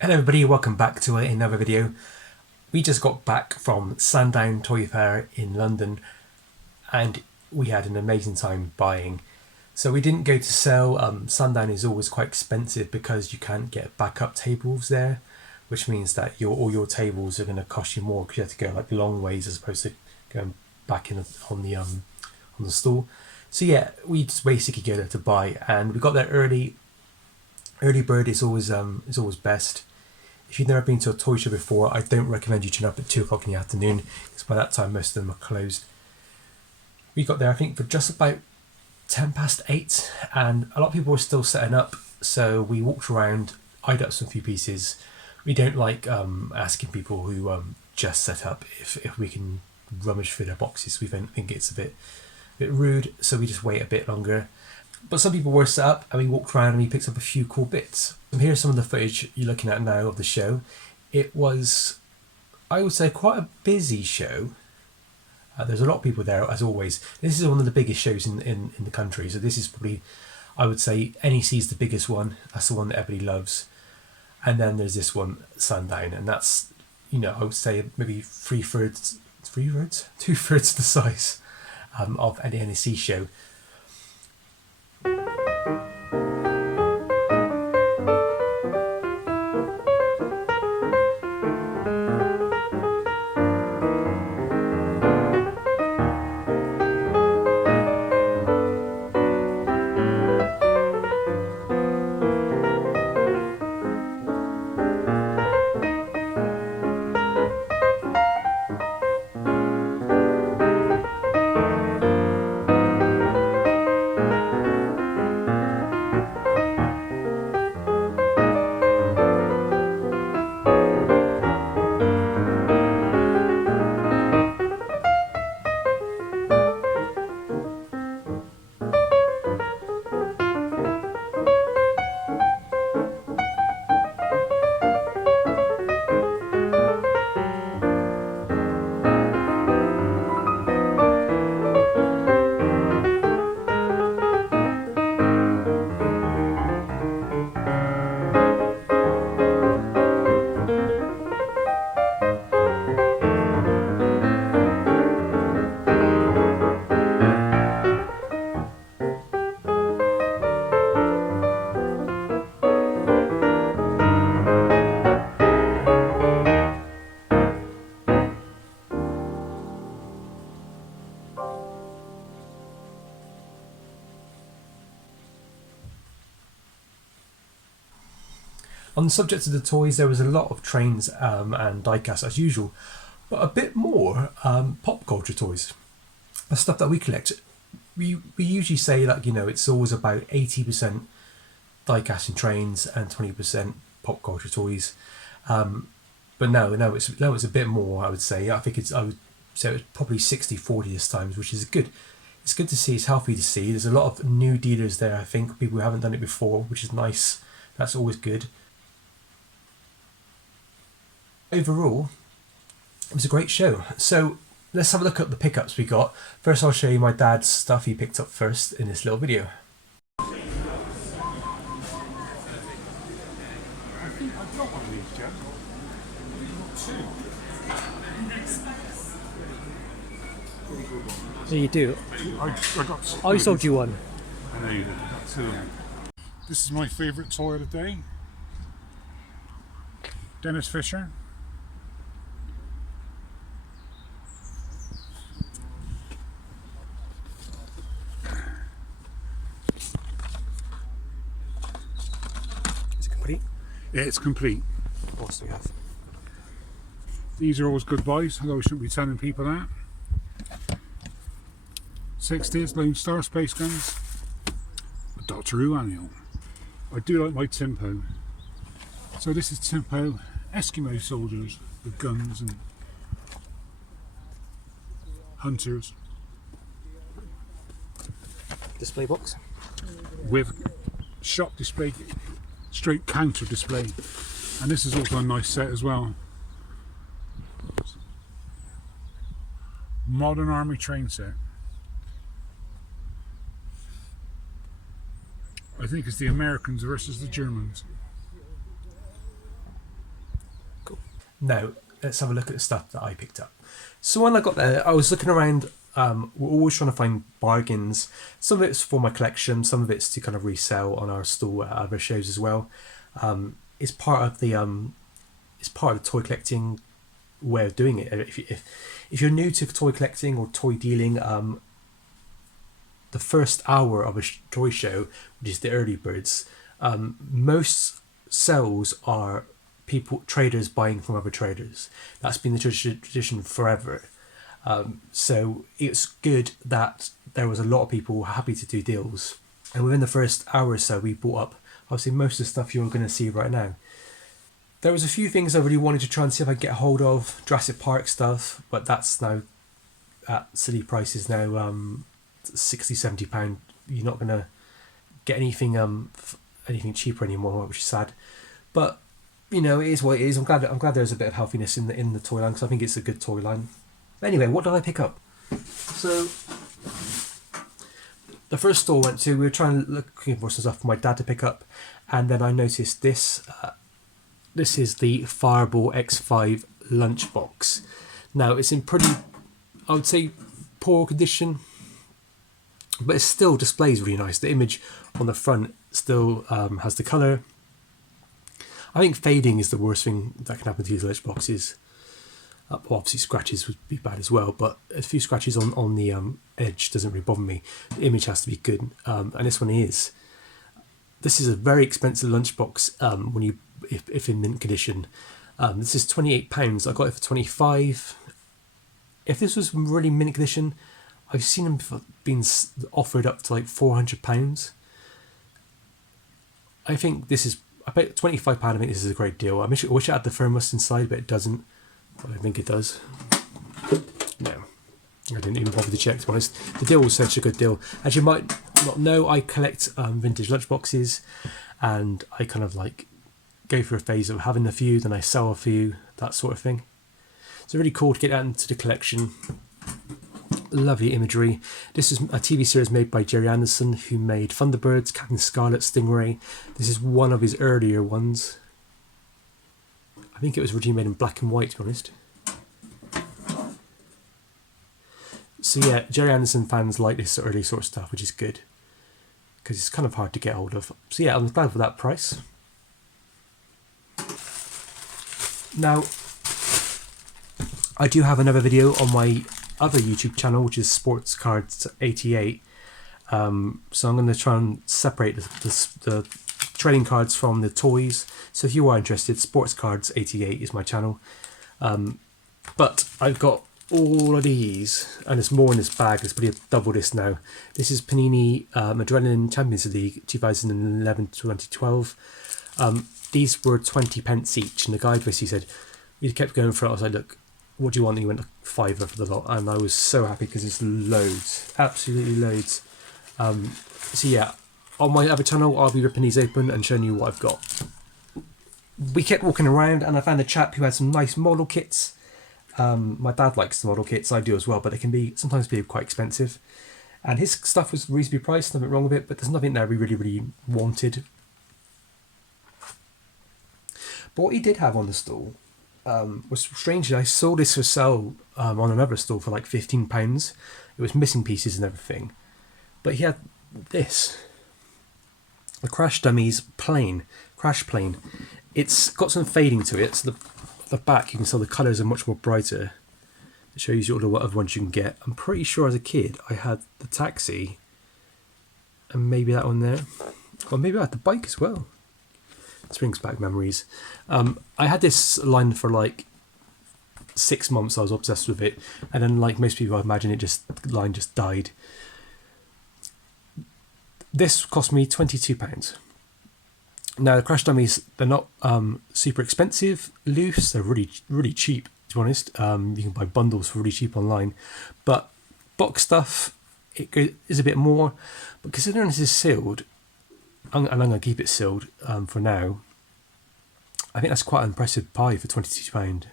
Hello everybody, welcome back to another video. We just got back from Sandown Toy Fair in London and we had an amazing time buying. So we didn't go to sell. Sandown is always quite expensive because you can't get backup tables there, which means that all your tables are going to cost you more because you have to go like long ways as opposed to going back on the stall. So yeah, we just basically go there to buy, and we got there early. Early bird is always best. If you've never been to a toy show before, I don't recommend you turn up at 2 o'clock in the afternoon, because by that time most of them are closed. We got there I think for just about 8:10, and a lot of people were still setting up, so we walked around, eyed up some few pieces. We don't like asking people who just set up if we can rummage through their boxes. We think it's a bit rude, so we just wait a bit longer. But some people were set up, and we walked around and we picked up a few cool bits. And here's some of the footage you're looking at now of the show. It was, I would say, quite a busy show. There's a lot of people there, as always. This is one of the biggest shows in the country, so this is probably, I would say, NEC is the biggest one. That's the one that everybody loves. And then there's this one, Sandown, and that's, I would say maybe two-thirds the size of any NEC show. On the subject of the toys, there was a lot of trains and diecast as usual, but a bit more pop culture toys. The stuff that we collect. We usually say it's always about 80% diecast and trains and 20% pop culture toys. But no, it's a bit more. I would say. I would say it's probably 60-40 this time, which is good. It's good to see. It's healthy to see. There's a lot of new dealers there. I think people who haven't done it before, which is nice. That's always good. Overall, it was a great show. So let's have a look at the pickups we got. First, I'll show you my dad's stuff he picked up first in this little video. I think I've got one of these, Jack. So you do? I got two. I sold you one. I know you did. I got two of them. This is my favourite toy of the day. Dennis Fisher. Is it complete? Yeah, it's complete. What else do we have? These are always good buys, although I shouldn't be telling people that. 60s Lone Star Space Guns. A Doctor Who annual. I do like my Timpo. So this is Timpo Eskimo soldiers with guns and hunters. Display box. With shop display, straight counter display. And this is also a nice set as well. Modern Army train set. I think it's the Americans versus the Germans. Now, let's have a look at the stuff that I picked up. So when I got there, I was looking around. We're always trying to find bargains. Some of it's for my collection, some of it's to kind of resell on our stall at other shows as well. It's part of the toy collecting way of doing it. If you're new to toy collecting or toy dealing, the first hour of a toy show, which is the early birds, most sales are traders buying from other traders. That's been the tradition forever. So it's good that there was a lot of people happy to do deals, and within the first hour or so we bought up obviously most of the stuff you're going to see right now. There was a few things I really wanted to try and see if I could get hold of, Jurassic Park stuff, but that's now at silly prices now, £60-70. You're not going to get anything cheaper anymore, which is sad. But you know, it is what it is. I'm glad there's a bit of healthiness in the toy line, because I think it's a good toy line. Anyway, what did I pick up? So the first store I went to, we were looking for some stuff for my dad to pick up, and then I noticed this. This is the Fireball X5 Lunchbox. Now it's in pretty, I would say, poor condition, but it still displays really nice. The image on the front still has the colour. I think fading is the worst thing that can happen to these lunchboxes. Obviously scratches would be bad as well, but a few scratches on the edge doesn't really bother me. The image has to be good, and this one is. This is a very expensive lunchbox if in mint condition. This is £28. I got it for £25. If this was really mint condition, I've seen them being offered up to like £400. I think this is about £25. I think this is a great deal. I wish it had the thermos inside, but it doesn't. I don't think it does. No, I didn't even bother to check, to be honest. The deal was such a good deal. As you might not know, I collect vintage lunchboxes, and I kind of like go through a phase of having a few, then I sell a few, that sort of thing. It's really cool to get that into the collection. Lovely imagery. This is a TV series made by Jerry Anderson, who made Thunderbirds, Captain Scarlet, Stingray. This is one of his earlier ones. I think it was originally made in black and white, to be honest. So yeah, Jerry Anderson fans like this early sort of stuff, which is good, because it's kind of hard to get hold of. So yeah, I'm glad for that price. Now, I do have another video on my other YouTube channel, which is Sports Cards 88. So I'm going to try and separate the trading cards from the toys. So if you are interested, Sports Cards 88 is my channel. But I've got all of these, and there's more in this bag. There's probably double this now. This is Panini Adrenaline Champions League 2011-2012. These were 20p each, and the guy basically said, he kept going for it. I was like, look, what do you want? And he went £5 for the lot, and I was so happy because it's loads, absolutely loads. So yeah, on my other channel, I'll be ripping these open and showing you what I've got. We kept walking around, and I found a chap who had some nice model kits. My dad likes the model kits, I do as well, but they can sometimes be quite expensive. And his stuff was reasonably priced, nothing wrong with it, but there's nothing there we really wanted. But what he did have on the stall was, strangely, I saw this for sale on another stall for like £15. It was missing pieces and everything. But he had this. The Crash Dummies Crash Plane. It's got some fading to it, so the back you can tell the colours are much more brighter. It shows you all the other ones you can get. I'm pretty sure as a kid I had the Taxi, and maybe that one there. Or maybe I had the bike as well. This brings back memories. I had this line for like 6 months. I was obsessed with it, and then, like most people, I imagine the line just died. This cost me £22. Now the Crash Dummies, they're not super expensive loose. They're really cheap, to be honest. You can buy bundles for really cheap online, but box stuff it is a bit more. But considering this is sealed, and I'm going to keep it sealed for now, I think that's quite an impressive buy for £22.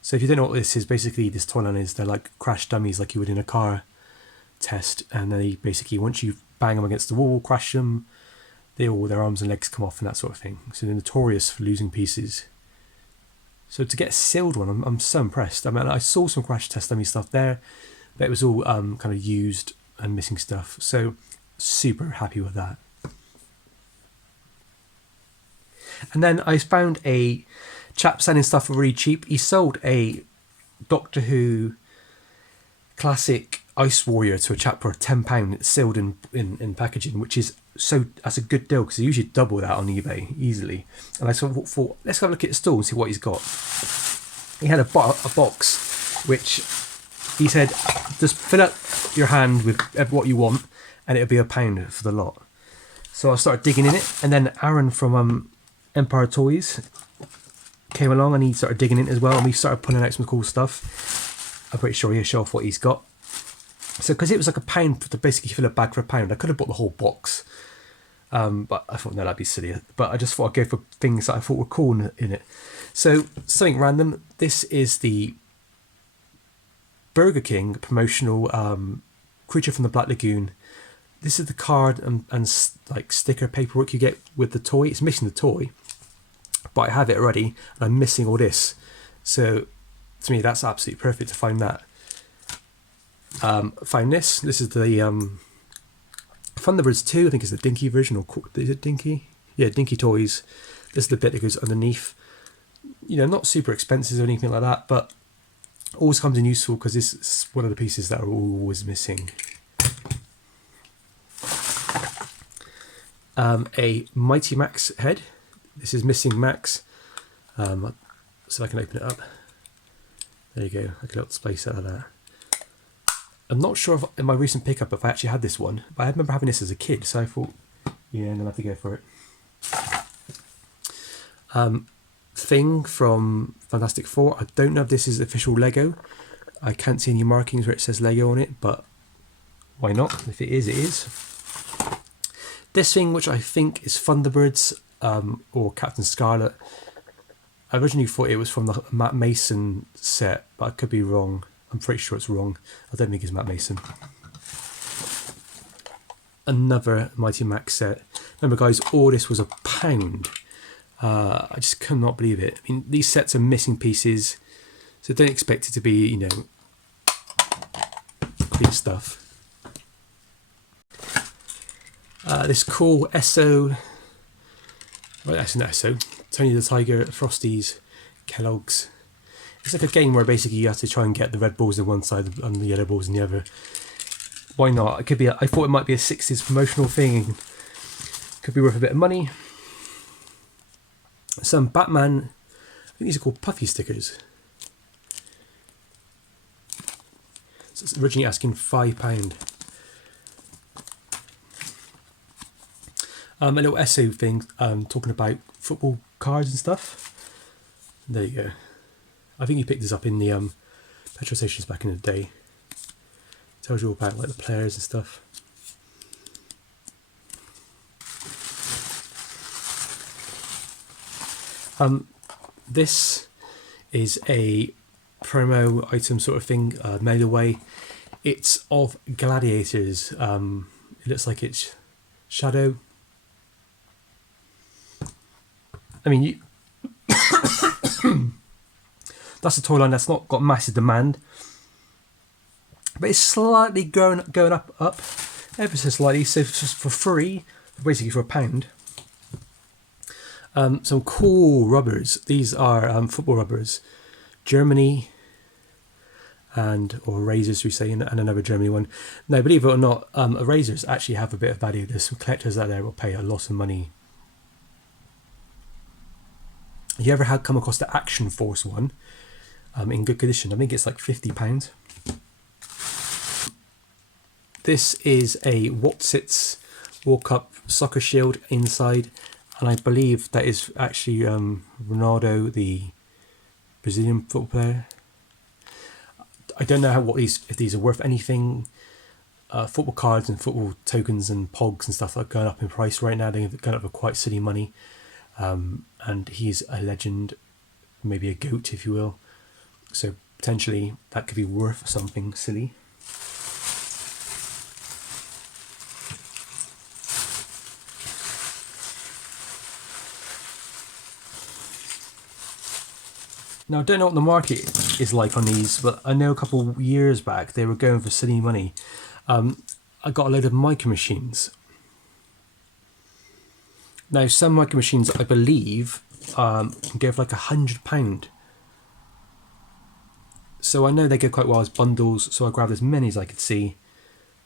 So if you don't know what this is, basically this toy line is, they're like crash dummies like you would in a car test, and they basically, once you bang them against the wall, crash them, their arms and legs come off and that sort of thing. So they're notorious for losing pieces. So to get a sealed one, I'm so impressed. I mean, I saw some crash test dummy stuff there, but it was all kind of used and missing stuff. So super happy with that. And then I found a chap selling stuff for really cheap. He sold a Doctor Who classic Ice Warrior to a chap for £10. It's sealed in packaging, which is that's a good deal because they usually double that on eBay easily. And I thought, let's have a look at the store and see what he's got. He had a box which he said, just fill up your hand with what you want and it'll be £1 for the lot. So I started digging in it, and then Aaron from Empire Toys came along and he started digging in it as well, and we started pulling out some cool stuff. I'm pretty sure he'll show off what he's got. So because it was like £1 to basically fill a bag for £1, I could have bought the whole box. But I thought, no, that'd be silly. But I just thought I'd go for things that I thought were cool in it. So something random. This is the Burger King promotional Creature from the Black Lagoon. This is the card and like sticker paperwork you get with the toy. It's missing the toy, but I have it already, and I'm missing all this. So to me, that's absolutely perfect to find that. Found this. This is the Thunderbirds 2. I think it's the Dinky version, or is it Dinky? Yeah, Dinky Toys. This is the bit that goes underneath. You know, not super expensive or anything like that, but always comes in useful because this is one of the pieces that are always missing. A Mighty Max head. This is missing Max. So I can open it up. There you go. I can display set of that. I'm not sure if in my recent pickup if I actually had this one, but I remember having this as a kid, so I thought, yeah, I'm gonna have to go for it. Thing from Fantastic Four. I don't know if this is official Lego. I can't see any markings where it says Lego on it, but why not? If it is, it is. This thing, which I think is Thunderbirds or Captain Scarlet. I originally thought it was from the Matt Mason set, but I could be wrong. I'm pretty sure it's wrong. I don't think it's Matt Mason. Another Mighty Max set. Remember, guys, all this was £1. I just cannot believe it. I mean, these sets are missing pieces, so don't expect it to be, you know, clean stuff. This cool SO. Well, that's an SO. Tony the Tiger, Frosties, Kellogg's. It's like a game where basically you have to try and get the red balls on one side and the yellow balls on the other. Why not? It could be. I thought it might be a 60s promotional thing. Could be worth a bit of money. Some Batman. I think these are called Puffy Stickers. So it's originally asking £5. A little SO thing talking about football cards and stuff. There you go. I think you picked this up in the petrol stations back in the day. Tells you all about like the players and stuff. This is a promo item sort of thing made away. It's of gladiators. It looks like it's Shadow. I mean, that's a toy line that's not got massive demand, but it's slightly going up ever so slightly. So just for free, basically for £1. Some cool rubbers. These are football rubbers, Germany, or razors we say, and another Germany one. Now, believe it or not, razors actually have a bit of value. There's some collectors out there will pay a lot of money. You ever come across the Action Force one in good condition? I think it's like £50. This is a Watsits World Cup soccer shield inside, and I believe that is actually Ronaldo, the Brazilian football player. I don't know if these are worth anything. Football cards and football tokens and pogs and stuff are going up in price right now. They're going up for quite silly money. And he's a legend, maybe a GOAT if you will, so potentially that could be worth something silly. Now, I don't know what the market is like on these, but I know a couple of years back they were going for silly money. I got a load of micro machines. Now, some micro machines, I believe, can go for like £100. So I know they go quite well as bundles, so I grabbed as many as I could see.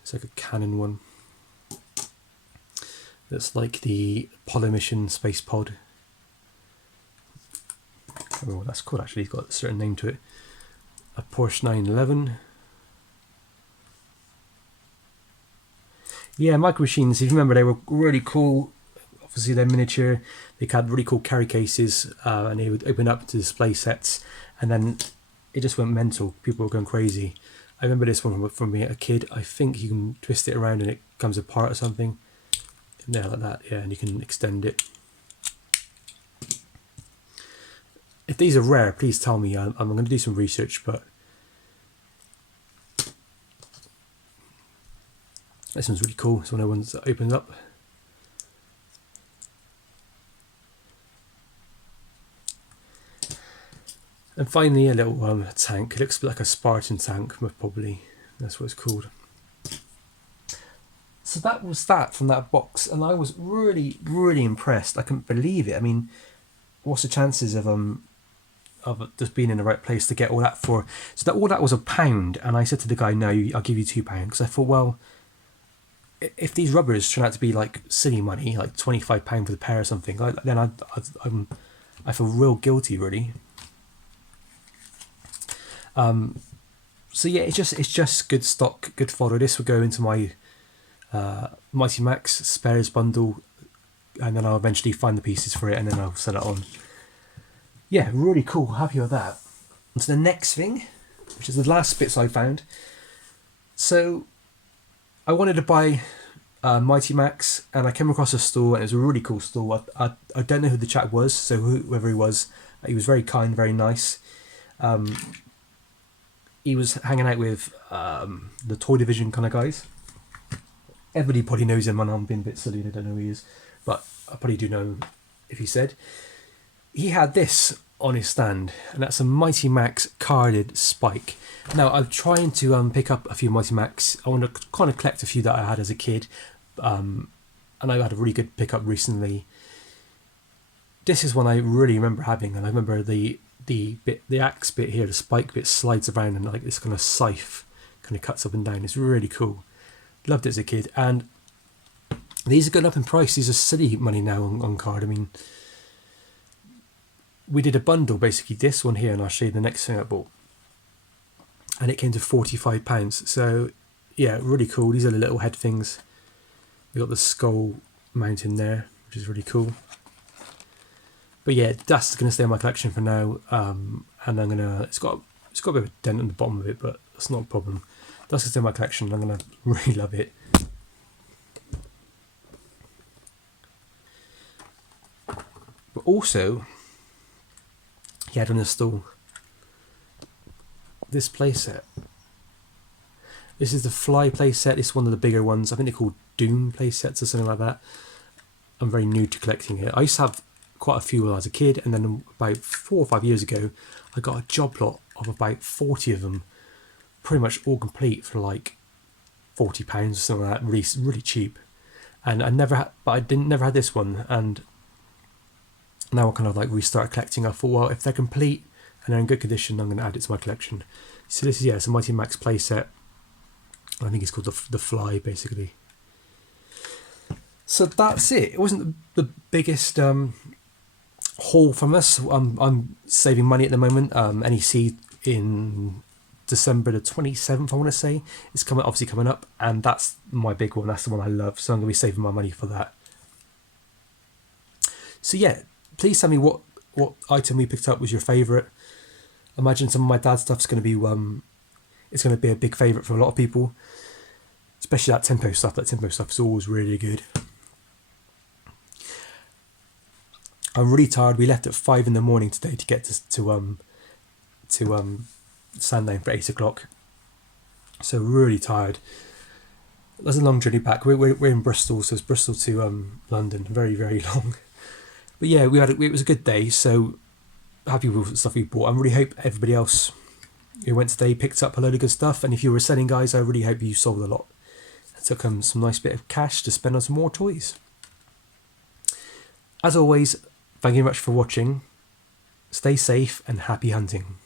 It's like a Canon one. That's like the Apollo mission space pod. Oh, that's cool actually, it's got a certain name to it. A Porsche 911. Yeah, micro machines, if you remember, they were really cool. Obviously they're miniature, they had really cool carry cases, and they would open up to display sets, and then it just went mental. People were going crazy. I remember this one from being a kid. I think you can twist it around and it comes apart or something. Yeah, like that, yeah, and you can extend it. If these are rare, please tell me. I'm going to do some research, but this one's really cool. It's one of the ones that opens up. And finally, a little tank. It looks like a Spartan tank, but probably that's what it's called. So that was that from that box, and I was really, really impressed. I couldn't believe it. I mean, what's the chances of just being in the right place to get all that for? So that all that was £1, and I said to the guy, "No, I'll give you £2," because I thought, well, if these rubbers turn out to be like silly money, like £25 for the pair or something, then I feel real guilty, really. So yeah, it's just good stock, good fodder. This will go into my Mighty Max spares bundle, and then I'll eventually find the pieces for it, and then I'll set it on. Yeah, really cool. Happy with that. On to the next thing, which is the last bits I found. So I wanted to buy Mighty Max, and I came across a store, and it was a really cool store. I don't know who the chap was, so whoever he was very kind, very nice. He was hanging out with the toy division kind of guys. Everybody probably knows him, and I'm being a bit silly, they don't know who he is, but I probably do know if he said. He had this on his stand, and that's a Mighty Max carded spike. Now, I'm trying to pick up a few Mighty Max. I want to kind of collect a few that I had as a kid, and I had a really good pickup recently. This is one I really remember having, and I remember the axe bit here, the spike bit slides around, and like this kind of scythe kind of cuts up and down. It's really cool. Loved it as a kid, and these are going up in price. These are silly money now on card. I mean, we did a bundle, basically this one here, and I'll show you the next thing I bought, and it came to £45. So yeah, really cool. These are the little head things. We got the skull mountain there, which is really cool. But yeah, that's going to stay in my collection for now, and I'm gonna. It's got a bit of a dent on the bottom of it, but that's not a problem. That's going to stay in my collection. I'm gonna really love it. But also, he had on the stall this playset. This is the Fly playset. It's one of the bigger ones. I think they're called Doom playsets or something like that. I'm very new to collecting it. I used to have quite a few when I was a kid, and then about 4 or 5 years ago, I got a job lot of about 40 of them, pretty much all complete for like £40 or something like that, really, really cheap. And I never had this one, and now I kind of like restarted collecting. I thought, well, if they're complete and they're in good condition, I'm going to add it to my collection. So this is, yeah, it's a Mighty Max playset. I think it's called the Fly, basically. So that's it. It wasn't the biggest haul from us. I'm saving money at the moment. NEC in December the 27th, I want to say, it's obviously coming up, and that's my big one. That's the one I love, so I'm going to be saving my money for that. So yeah, please tell me what item we picked up was your favourite. Imagine some of my dad's stuff's going to be it's going to be a big favourite for a lot of people, especially that tempo stuff. That tempo stuff is always really good. I'm really tired. We left at 5 in the morning today to get to Sandown for 8 o'clock. So really tired. That's a long journey back. We're in Bristol, so it's Bristol to London. Very, very long. But yeah, it was a good day. So happy with the stuff we bought. I really hope everybody else who went today picked up a load of good stuff. And if you were selling guys, I really hope you sold a lot. And took some nice bit of cash to spend on some more toys. As always, thank you very much for watching. Stay safe and happy hunting.